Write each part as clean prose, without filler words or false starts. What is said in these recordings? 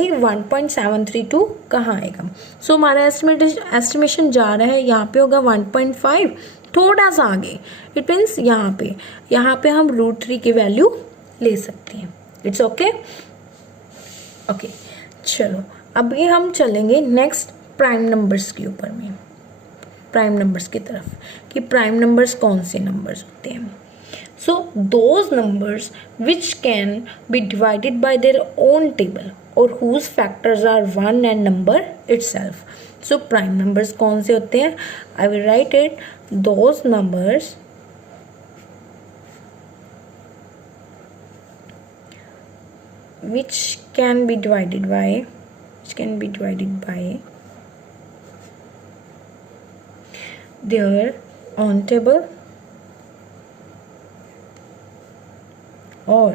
1.732 कहाँ आएगा। सो हमारा एस्टिमेशन जा रहा है, यहाँ पे होगा 1.5, थोड़ा सा आगे, इट मीन्स यहाँ पे हम √3 की वैल्यू ले सकते हैं। It's okay. चलो अभी हम चलेंगे नेक्स्ट प्राइम नंबर्स के ऊपर में, प्राइम नंबर्स की तरफ, कि प्राइम नंबर्स कौन से नंबर्स होते हैं। So those numbers which can be divided by their own table और whose factors are 1 and number itself. So prime numbers कौन से होते हैं? I will write it, those numbers which can be divided by their own table or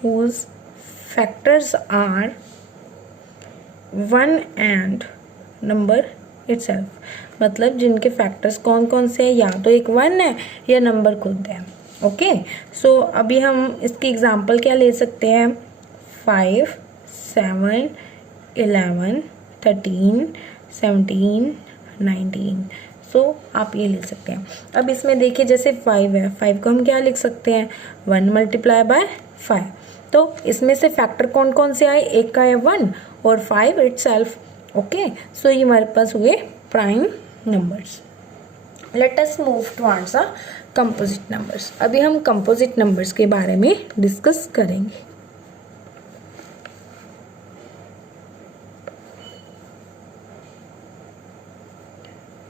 whose factors are 1 and number itself। मतलब जिनके factors कौन कौन से हैं, या तो एक 1 है या नंबर खुद है। ओके, सो अभी हम इसकी एग्जांपल क्या ले सकते हैं? 5, 7, 11, 13, 17, 19। सो आप ये ले सकते हैं। अब इसमें देखिए, जैसे 5 है, 5 को हम क्या लिख सकते हैं? 1 मल्टीप्लाई बाय 5। तो इसमें से फैक्टर कौन कौन से आए? एक का है 1 और 5 इटसेल्फ। ओके, सो ये हमारे पास हुए prime numbers. Let us move towards the composite numbers. अभी हम कंपोजिट नंबर्स के बारे में डिस्कस करेंगे।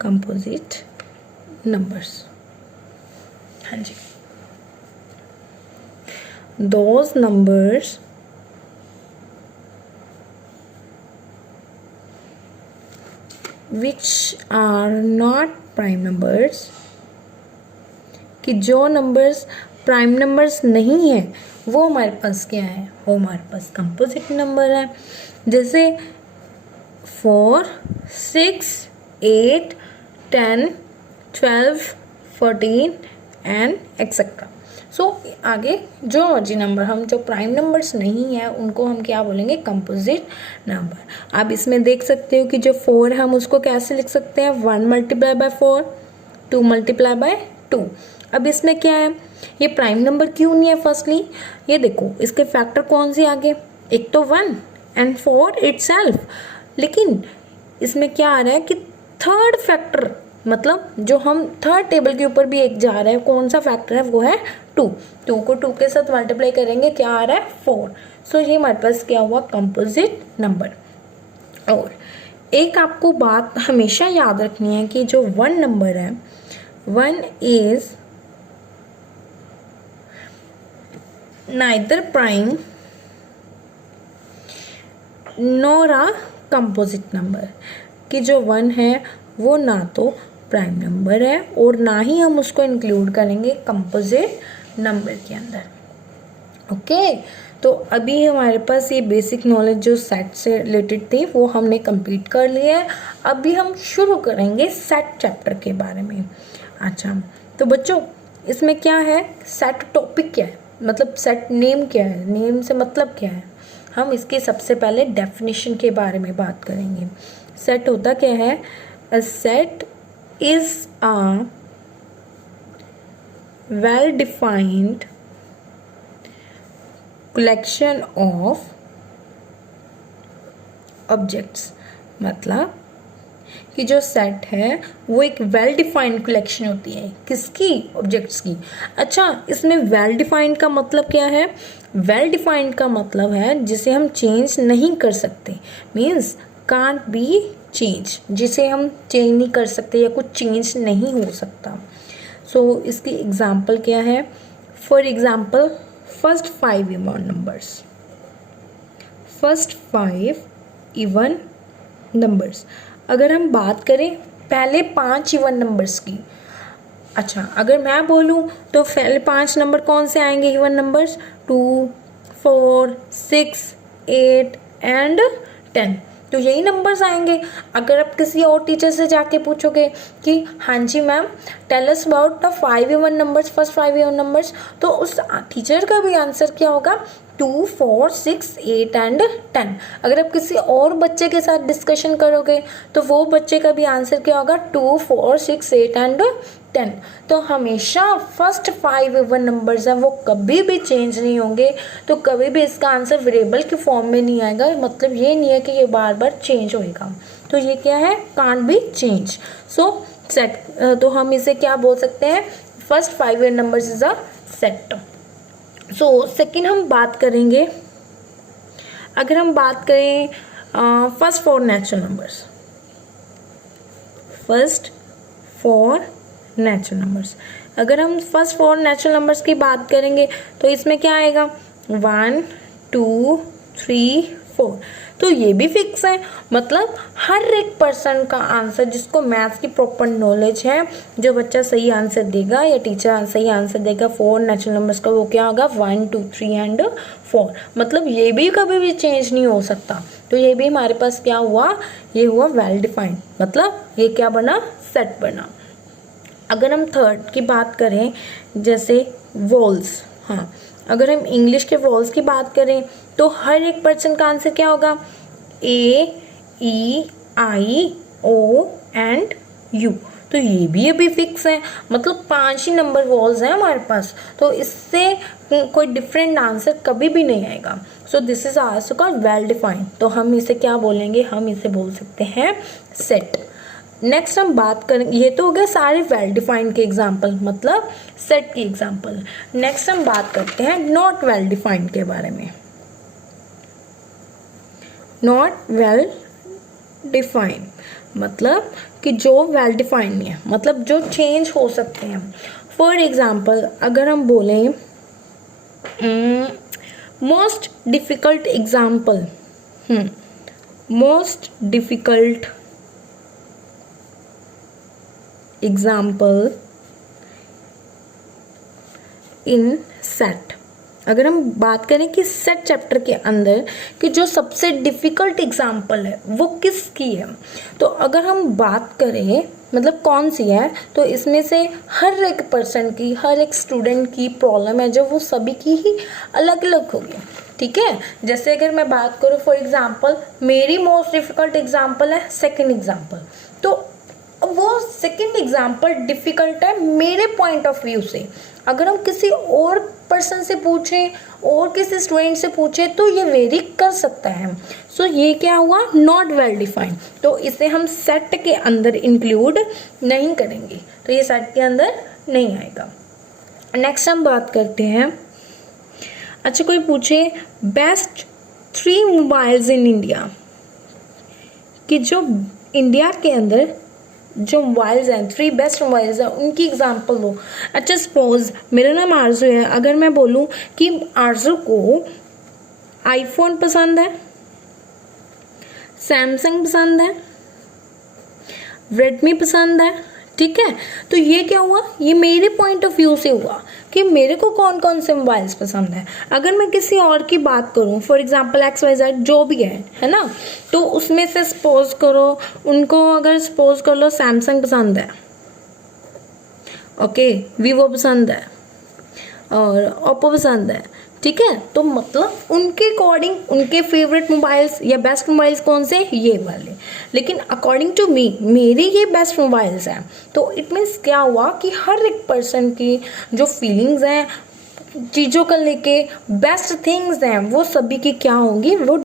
कंपोजिट नंबर्स, हाँ जी, those numbers which are not prime numbers, कि जो नंबर्स प्राइम नंबर्स नहीं है वो हमारे पास क्या है? वो हमारे पास कंपोजिट नंबर है। जैसे 4, 6, 8, 10, 12, 14 एंड एक्सेट्रा। सो आगे जो मर्जी नंबर, हम जो प्राइम नंबर्स नहीं है उनको हम क्या बोलेंगे? Composite number. आप इसमें देख सकते हो कि जो 4 है हम उसको कैसे लिख सकते हैं? 1 मल्टीप्लाई बाय 4, 2 मल्टीप्लाई बाय 2। अब इसमें क्या है? ये प्राइम नंबर क्यों नहीं है? फर्स्टली ये देखो, इसके फैक्टर कौन से आगे? एक तो 1 एंड 4 इटसेल्फ। लेकिन इसमें क्या आ रहा है कि थर्ड फैक्टर, मतलब जो हम थर्ड टेबल के ऊपर भी एक जा रहा है, कौन सा फैक्टर है? वो है 2। 2 को 2 के साथ मल्टीप्लाई करेंगे, क्या आ रहा है? 4। सो ये हमारे पास क्या हुआ? Composite number. और एक आपको बात हमेशा याद रखनी है कि जो 1 नंबर है, 1 is neither prime nor a composite number, कि जो 1 है वो ना तो प्राइम नंबर है और ना ही हम उसको इंक्लूड करेंगे कंपोजिट नंबर के अंदर। ओके, तो अभी हमारे पास ये बेसिक नॉलेज जो सेट से रिलेटेड थी वो हमने कंप्लीट कर लिया है। अभी हम शुरू करेंगे सेट चैप्टर के बारे में। अच्छा, तो बच्चों इसमें क्या है? सेट टॉपिक क्या है, मतलब सेट नेम क्या है, नेम से मतलब क्या है? हम इसके सबसे पहले डेफिनेशन के बारे में बात करेंगे। सेट होता क्या है? A set is a well-defined collection of objects। मतलब कि जो सेट है वो एक वेल डिफाइंड कलेक्शन होती है। किसकी? ऑब्जेक्ट्स की। अच्छा, इसमें वेल डिफाइंड का मतलब क्या है? वेल डिफाइंड का मतलब है जिसे हम चेंज नहीं कर सकते, मीन्स कांट बी चेंज, जिसे हम चेंज नहीं कर सकते या कुछ चेंज नहीं हो सकता। सो इसकी एग्जांपल क्या है? For example first 5 even numbers, first 5 even numbers. अगर हम बात करें पहले 5 इवन नंबर्स की, अच्छा अगर मैं बोलूं तो पहले 5 नंबर कौन से आएंगे इवन नंबर्स? 2, 4, 6, 8 एंड 10। तो यही नंबर्स आएंगे। अगर आप किसी और टीचर से जाके पूछोगे कि हाँ जी ma'am tell us about the 5 even numbers, first 5 even numbers, तो उस टीचर का भी आंसर क्या होगा 2, 4, 6, 8 एंड 10। अगर आप किसी और बच्चे के साथ डिस्कशन करोगे तो वो बच्चे का भी आंसर क्या होगा 2, 4, 6, 8 एंड 10। तो हमेशा फर्स्ट 5 इवन नंबर्स हैं वो कभी भी चेंज नहीं होंगे। तो कभी भी इसका आंसर वेरिएबल की फॉर्म में नहीं आएगा, मतलब ये नहीं है कि ये बार बार चेंज होएगा। तो ये क्या है, can't be change. So set, तो हम इसे क्या बोल सकते हैं, first 5 even numbers is a set. So second हम बात करेंगे, अगर हम बात करें first 4 natural numbers, first 4 natural numbers, अगर हम फर्स्ट 4 नेचुरल नंबर्स की बात करेंगे तो इसमें क्या आएगा 1, 2, 3, 4। तो ये भी फिक्स है, मतलब हर एक पर्सन का आंसर जिसको मैथ्स की प्रॉपर नॉलेज है, जो बच्चा सही आंसर देगा या टीचर सही आंसर देगा 4 नेचुरल नंबर्स का, वो क्या होगा 1, 2, 3 एंड 4। मतलब ये भी कभी भी चेंज नहीं हो सकता। तो ये भी हमारे पास क्या हुआ, ये हुआ वेल डिफाइंड, मतलब ये क्या बना, सेट बना। अगर हम थर्ड की बात करें, जैसे वॉल्स, हाँ अगर हम इंग्लिश के वॉल्स की बात करें तो हर एक पर्सन का आंसर क्या होगा A, E, I, O and U। तो ये भी अभी फिक्स है, मतलब 5 ही नंबर वॉल्स हैं हमारे पास, तो इससे कोई डिफरेंट आंसर कभी भी नहीं आएगा। So this is also called well defined. तो हम इसे क्या बोलेंगे, हम इसे बोल सकते हैं सेट। नेक्स्ट हम बात करेंगे, ये तो हो गया सारे वेल डिफाइंड के एग्जाम्पल, मतलब सेट की एग्जाम्पल। नेक्स्ट हम बात करते हैं नॉट वेल डिफाइंड के बारे में। नॉट वेल डिफाइंड मतलब कि जो वेल डिफाइंड नहीं है, मतलब जो चेंज हो सकते हैं। फॉर एग्जाम्पल अगर हम बोलें most difficult example, most difficult example in set. अगर हम बात करें कि सेट चैप्टर के अंदर कि जो सबसे डिफिकल्ट एग्जाम्पल है वो किसकी है, तो अगर हम बात करें मतलब कौन सी है, तो इसमें से हर एक पर्सन की, हर एक स्टूडेंट की प्रॉब्लम है जो वो सभी की ही अलग अलग होगी। ठीक है, जैसे अगर मैं बात करूँ फॉर एग्जाम्पल मेरी मोस्ट डिफिकल्ट एग्जाम्पल है सेकेंड एग्जाम्पल, तो वो सेकेंड एग्जाम्पल डिफिकल्ट है मेरे पॉइंट ऑफ व्यू से। अगर हम किसी और पर्सन से पूछें और किसी स्टूडेंट से पूछें तो ये वेरी कर सकता है। सो ये क्या हुआ, नॉट वेल डिफाइंड, तो इसे हम सेट के अंदर इंक्लूड नहीं करेंगे, तो ये सेट के अंदर नहीं आएगा। नेक्स्ट हम बात करते हैं, अच्छा कोई पूछे बेस्ट 3 मोबाइल्स इन इंडिया, कि जो इंडिया के अंदर जो मोबाइल्स हैं 3 बेस्ट मोबाइल्स हैं उनकी एग्जांपल दो। अच्छा सपोज मेरा नाम आरजू है, अगर मैं बोलूँ कि आरजू को आईफोन पसंद है, सैमसंग पसंद है, रेडमी पसंद है, ठीक है, तो ये क्या हुआ, ये मेरे पॉइंट ऑफ व्यू से हुआ कि मेरे को कौन कौन से मोबाइल्स पसंद है। अगर मैं किसी और की बात करूं फॉर एग्जांपल XYZ जो भी है ना, तो उसमें से सपोज करो उनको अगर सपोज कर लो सैमसंग पसंद है, ओके, वीवो पसंद है और ओप्पो पसंद है, ठीक है, तो मतलब उनके अकॉर्डिंग उनके फेवरेट मोबाइल्स या बेस्ट मोबाइल्स कौन से, ये वाले। लेकिन अकॉर्डिंग टू मी मेरे ये बेस्ट मोबाइल्स हैं। तो इट मीन्स क्या हुआ कि हर एक पर्सन की जो फीलिंग्स हैं चीज़ों को लेके, बेस्ट थिंग्स हैं, वो सभी की क्या होंगी, वो